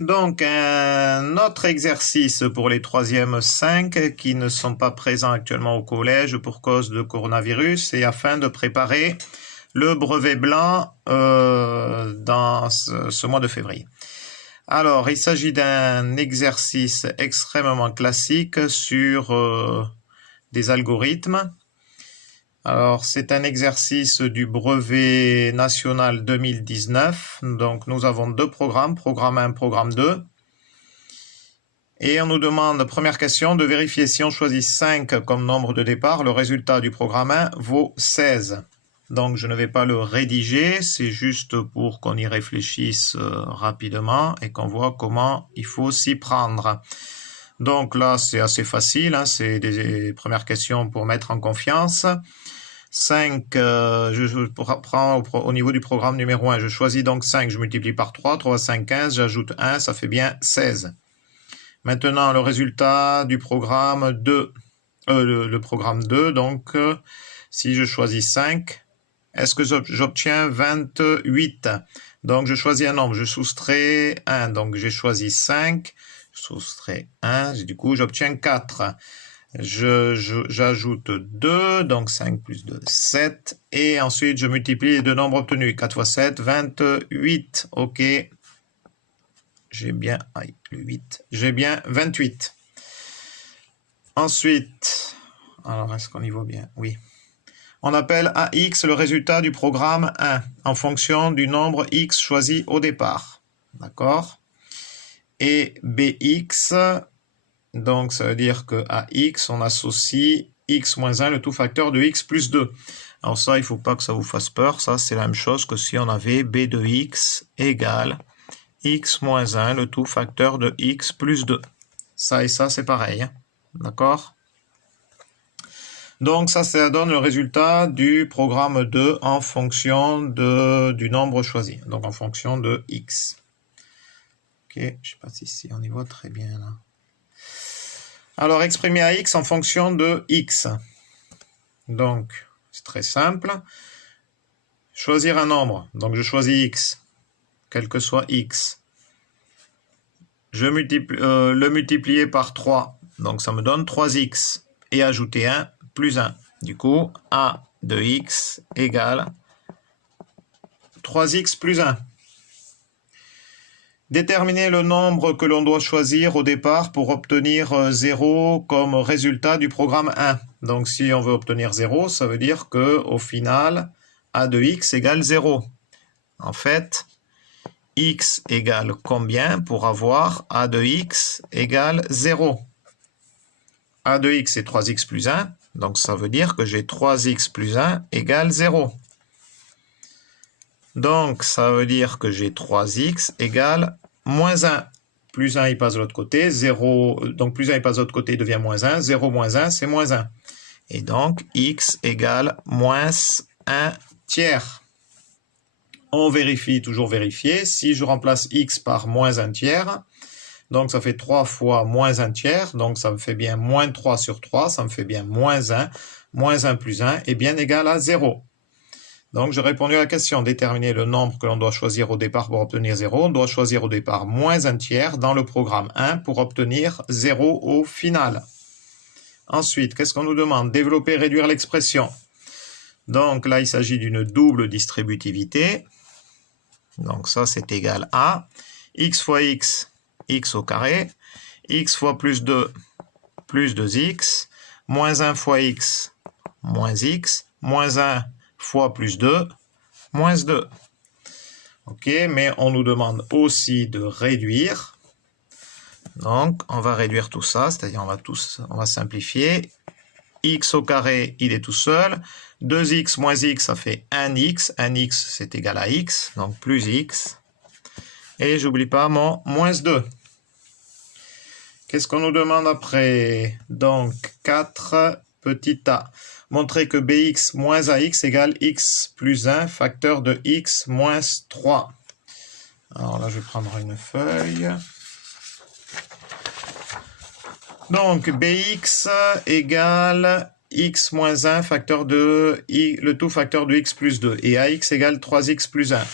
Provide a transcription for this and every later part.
Donc, un autre exercice pour les 3e 5 qui ne sont pas présents actuellement au collège pour cause de coronavirus et afin de préparer le brevet blanc dans ce mois de février. Alors, il s'agit d'un exercice extrêmement classique sur des algorithmes. Alors, c'est un exercice du brevet national 2019. Donc, nous avons deux programmes, programme 1, programme 2. Et on nous demande, première question, de vérifier si on choisit 5 comme nombre de départ, le résultat du programme 1 vaut 16. Donc, je ne vais pas le rédiger, c'est juste pour qu'on y réfléchisse rapidement et qu'on voit comment il faut s'y prendre. Donc là, c'est assez facile, hein, c'est des premières questions pour mettre en confiance. 5, je prends au niveau du programme numéro 1, je choisis donc 5, je multiplie par 3, 3, 5, 15, j'ajoute 1, ça fait bien 16. Maintenant, le résultat du programme 2, le programme 2, donc si je choisis 5, est-ce que j'obtiens 28? Donc je choisis un nombre, je soustrais 1, donc j'ai choisi 5, je soustrais 1, du coup j'obtiens 4. J'ajoute 2, donc 5 plus 2, 7. Et ensuite, je multiplie les deux nombres obtenus. 4 fois 7, 28. OK. J'ai bien, le 8. J'ai bien 28. Ensuite, alors est-ce qu'on y va bien? Oui. On appelle AX le résultat du programme 1 en fonction du nombre X choisi au départ. D'accord? Et BX... Donc, ça veut dire qu'à x, on associe x moins 1, le tout facteur de x plus 2. Alors ça, il ne faut pas que ça vous fasse peur. Ça, c'est la même chose que si on avait b de x égale x moins 1, le tout facteur de x plus 2. Ça et ça, c'est pareil. Hein? D'accord? Donc, ça donne le résultat du programme 2 en fonction du nombre choisi. Donc, en fonction de x. Ok, je ne sais pas si on y voit très bien là. Alors, exprimer à x en fonction de x. Donc, c'est très simple. Choisir un nombre. Donc, je choisis x, quel que soit x. Je le multiplier par 3. Donc, ça me donne 3x. Et ajouter 1 plus 1. Du coup, a de x égale 3x plus 1. Déterminer le nombre que l'on doit choisir au départ pour obtenir 0 comme résultat du programme 1. Donc si on veut obtenir 0, ça veut dire qu'au final, a de x égale 0. En fait, x égale combien pour avoir a de x égale 0? A de x est 3x plus 1, donc ça veut dire que j'ai 3x plus 1 égale 0. Donc, ça veut dire que j'ai 3x égale moins 1. Plus 1, il passe de l'autre côté. 0, donc plus 1, il passe de l'autre côté, il devient moins 1. 0 moins 1, c'est moins 1. Et donc, x égale moins 1 tiers. On vérifie, toujours vérifier. Si je remplace x par moins 1 tiers, donc ça fait 3 fois moins 1 tiers. Donc, ça me fait bien moins 3 sur 3. Ça me fait bien moins 1. Moins 1 plus 1 est bien égal à 0. Donc, j'ai répondu à la question. Déterminer le nombre que l'on doit choisir au départ pour obtenir 0. On doit choisir au départ moins 1 tiers dans le programme 1 pour obtenir 0 au final. Ensuite, qu'est-ce qu'on nous demande? Développer, réduire l'expression. Donc, là, il s'agit d'une double distributivité. Donc, ça, c'est égal à x fois x, x au carré. X fois plus 2, plus 2x. Moins 1 fois x, moins x. Moins 1 fois plus 2, moins 2. Ok, mais on nous demande aussi de réduire. Donc, on va réduire tout ça, c'est-à-dire on va simplifier. X au carré, il est tout seul. 2x moins x, ça fait 1x. 1x, c'est égal à x, donc plus x. Et j'oublie pas mon moins 2. Qu'est-ce qu'on nous demande après? Donc, 4 petit a. Montrer que bx moins ax égale x plus 1, facteur de x moins 3. Alors là, je vais prendre une feuille. Donc, bx égale x moins 1, facteur de le tout facteur de x plus 2. Et ax égale 3x plus 1.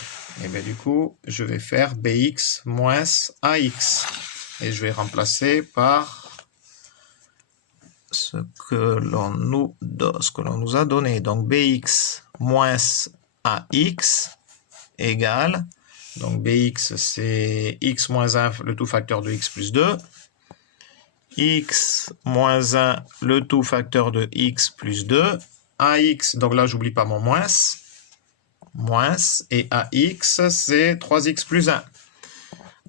Et bien du coup, je vais faire bx moins ax. Et je vais remplacer par ce que l'on nous a donné. Donc bx moins ax égale, donc bx c'est x moins 1 le tout facteur de x plus 2, x moins 1 le tout facteur de x plus 2, ax, donc là j'oublie pas mon moins, et ax c'est 3x plus 1.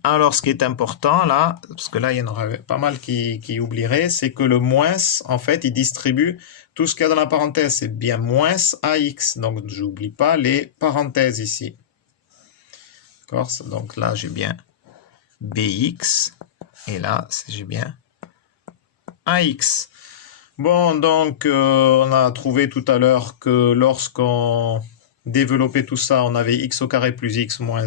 Alors, ce qui est important là, parce que là, il y en aurait pas mal qui oublieraient, c'est que le moins, en fait, il distribue tout ce qu'il y a dans la parenthèse. C'est bien moins ax. Donc, je n'oublie pas les parenthèses ici. D'accord? Donc là, j'ai bien bx. Et là, j'ai bien ax. Bon, donc, on a trouvé tout à l'heure que lorsqu'on développer tout ça, on avait x au carré plus x moins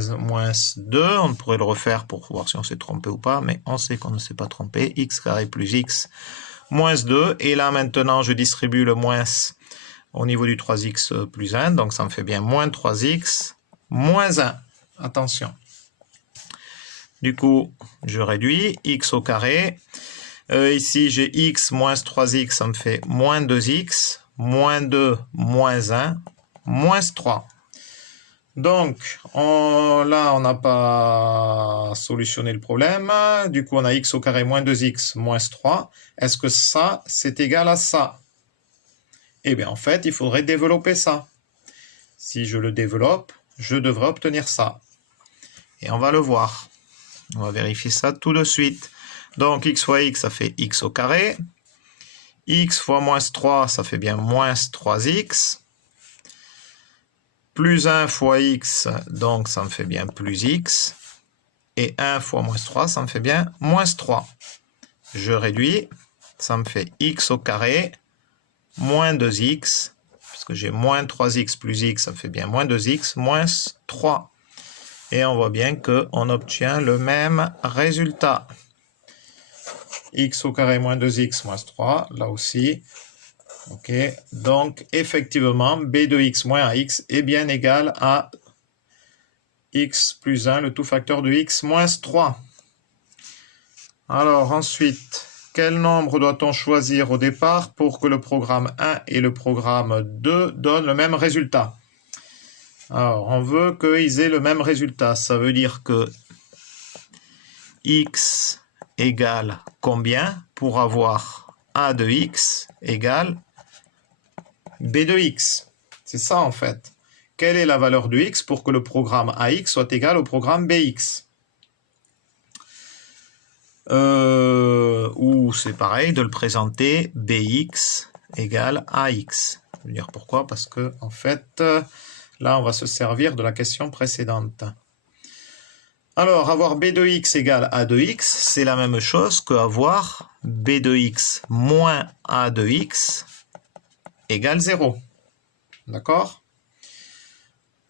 2. On pourrait le refaire pour voir si on s'est trompé ou pas, mais on sait qu'on ne s'est pas trompé. X carré plus x moins 2. Et là, maintenant, je distribue le moins au niveau du 3x plus 1. Donc, ça me fait bien moins 3x moins 1. Attention. Du coup, je réduis x au carré. Ici, j'ai x moins 3x, ça me fait moins 2x, moins 2, moins 1, moins 3. Donc, là, on n'a pas solutionné le problème. Du coup, on a x au carré moins 2x moins 3. Est-ce que ça, c'est égal à ça? Eh bien, en fait, il faudrait développer ça. Si je le développe, je devrais obtenir ça. Et on va le voir. On va vérifier ça tout de suite. Donc, x fois x, ça fait x au carré. X fois moins 3, ça fait bien moins 3x. Plus 1 fois x, donc ça me fait bien plus x. Et 1 fois moins 3, ça me fait bien moins 3. Je réduis, ça me fait x au carré, moins 2x, parce que j'ai moins 3x plus x, ça me fait bien moins 2x, moins 3. Et on voit bien qu'on obtient le même résultat. X au carré moins 2x moins 3, là aussi. Ok, donc effectivement, b de x moins ax est bien égal à x plus 1, le tout facteur de x moins 3. Alors ensuite, quel nombre doit-on choisir au départ pour que le programme 1 et le programme 2 donnent le même résultat? Alors, on veut qu'ils aient le même résultat. Ça veut dire que x égale combien pour avoir a de x égale b de x. C'est ça en fait. Quelle est la valeur de x pour que le programme ax soit égal au programme bx? Ou c'est pareil de le présenter bx égale ax. Je veux dire pourquoi? Parce que en fait, là on va se servir de la question précédente. Alors, avoir b de x égale a de x, c'est la même chose que avoir b de x moins a de x égale 0. D'accord?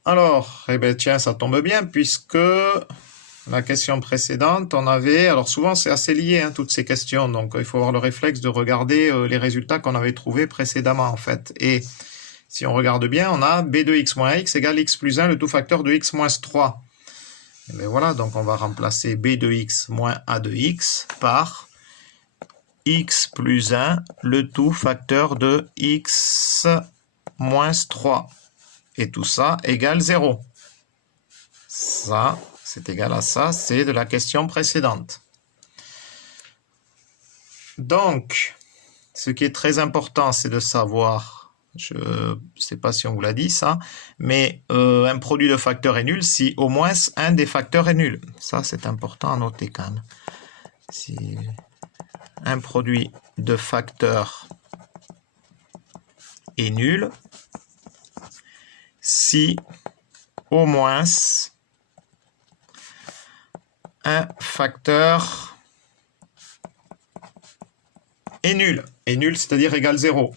Alors, eh bien tiens, ça tombe bien, puisque la question précédente, on avait... Alors souvent, c'est assez lié, hein, toutes ces questions, donc il faut avoir le réflexe de regarder les résultats qu'on avait trouvés précédemment, en fait. Et si on regarde bien, on a b de x moins x égale x plus 1, le tout facteur de x moins 3. Et bien voilà, donc on va remplacer b de x moins a de x par x plus 1, le tout facteur de x moins 3. Et tout ça égale 0. Ça, c'est égal à ça, c'est de la question précédente. Donc, ce qui est très important, c'est de savoir... Je ne sais pas si on vous l'a dit ça, mais un produit de facteurs est nul si au moins un des facteurs est nul. Ça, c'est important à noter quand même. Si un produit de facteurs est nul, si au moins un facteur est nul. Est nul, c'est-à-dire égal 0.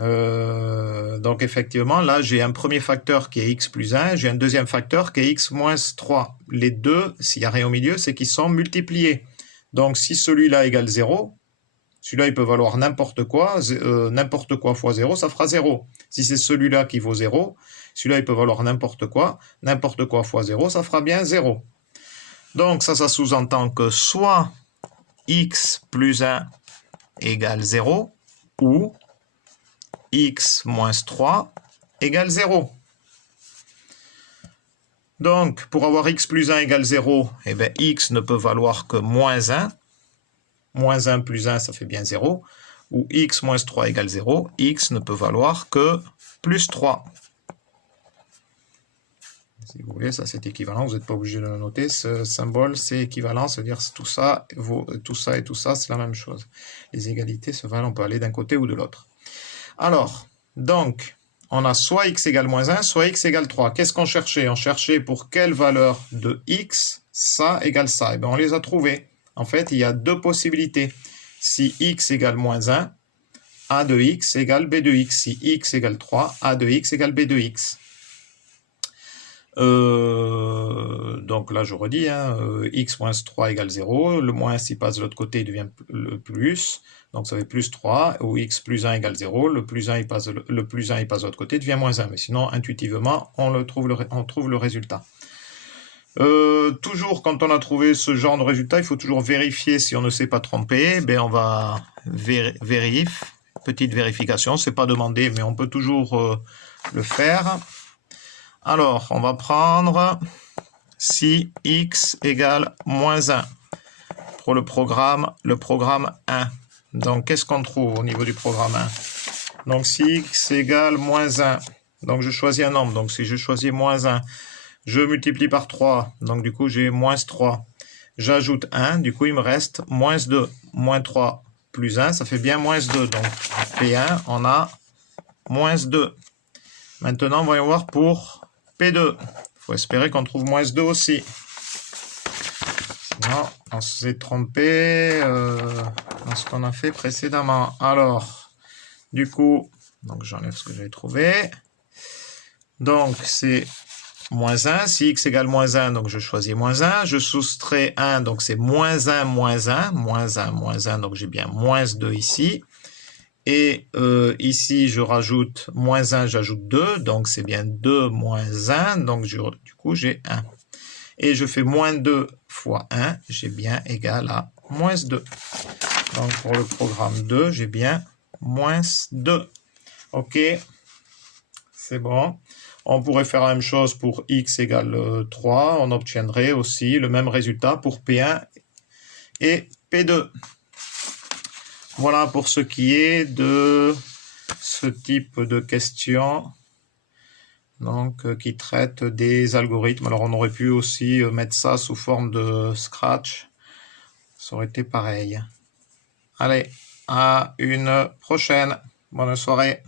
Donc effectivement, là, j'ai un premier facteur qui est x plus 1, j'ai un deuxième facteur qui est x moins 3. Les deux, s'il n'y a rien au milieu, c'est qu'ils sont multipliés. Donc si celui-là égale 0, celui-là, il peut valoir n'importe quoi fois 0, ça fera 0. Si c'est celui-là qui vaut 0, celui-là, il peut valoir n'importe quoi. N'importe quoi fois 0, ça fera bien 0. Donc, ça sous-entend que soit x plus 1 égale 0, ou x moins 3 égale 0. Donc, pour avoir x plus 1 égale 0, eh bien, x ne peut valoir que moins 1. Moins 1 plus 1, ça fait bien 0. Ou x moins 3 égale 0, x ne peut valoir que plus 3. Si vous voulez, ça c'est équivalent, vous n'êtes pas obligé de le noter. Ce symbole, c'est équivalent, c'est-à-dire tout ça et tout ça, c'est la même chose. Les égalités se valent, on peut aller d'un côté ou de l'autre. Alors, donc, on a soit x égale moins 1, soit x égale 3. Qu'est-ce qu'on cherchait? On cherchait pour quelle valeur de x, ça égale ça. Et bien, on les a trouvés. En fait, il y a deux possibilités. Si x égale moins 1, a de x égale b de x. Si x égale 3, a de x égale b de x. Donc là, je redis, x moins 3 égale 0. Le moins, s'il passe de l'autre côté, il devient le plus. Donc ça fait plus 3. Ou x plus 1 égale 0. Le plus 1, il passe de l'autre côté, il devient moins 1. Mais sinon, intuitivement, on trouve le résultat. Toujours, quand on a trouvé ce genre de résultat, il faut toujours vérifier si on ne s'est pas trompé. Ben, on va vérifier. Petite vérification, c'est pas demandé, mais on peut toujours le faire. Alors, on va prendre si x égale moins 1 pour le programme 1. Donc, qu'est-ce qu'on trouve au niveau du programme 1? Donc, si x égale moins 1, donc je choisis un nombre. Donc, si je choisis moins 1, je multiplie par 3. Donc, du coup, j'ai moins 3. J'ajoute 1. Du coup, il me reste moins 2. Moins 3 plus 1, ça fait bien moins 2. Donc, P1, on a moins 2. Maintenant, voyons voir pour P2. Il faut espérer qu'on trouve moins 2 aussi. Sinon, on s'est trompé dans ce qu'on a fait précédemment. Alors, du coup, donc j'enlève ce que j'avais trouvé. Donc, c'est moins 1. Si x égale moins 1, donc je choisis moins 1. Je soustrais 1, donc c'est moins 1, moins 1. Moins 1, moins 1, donc j'ai bien moins 2 ici. Et ici, je rajoute moins 1, j'ajoute 2. Donc, c'est bien 2 moins 1. Donc, du coup, j'ai 1. Et je fais moins 2 fois 1. J'ai bien égal à moins 2. Donc, pour le programme 2, j'ai bien moins 2. OK. C'est bon. On pourrait faire la même chose pour x égale 3. On obtiendrait aussi le même résultat pour P1 et P2. Voilà pour ce qui est de ce type de questions donc, qui traite des algorithmes. Alors on aurait pu aussi mettre ça sous forme de Scratch. Ça aurait été pareil. Allez, à une prochaine. Bonne soirée.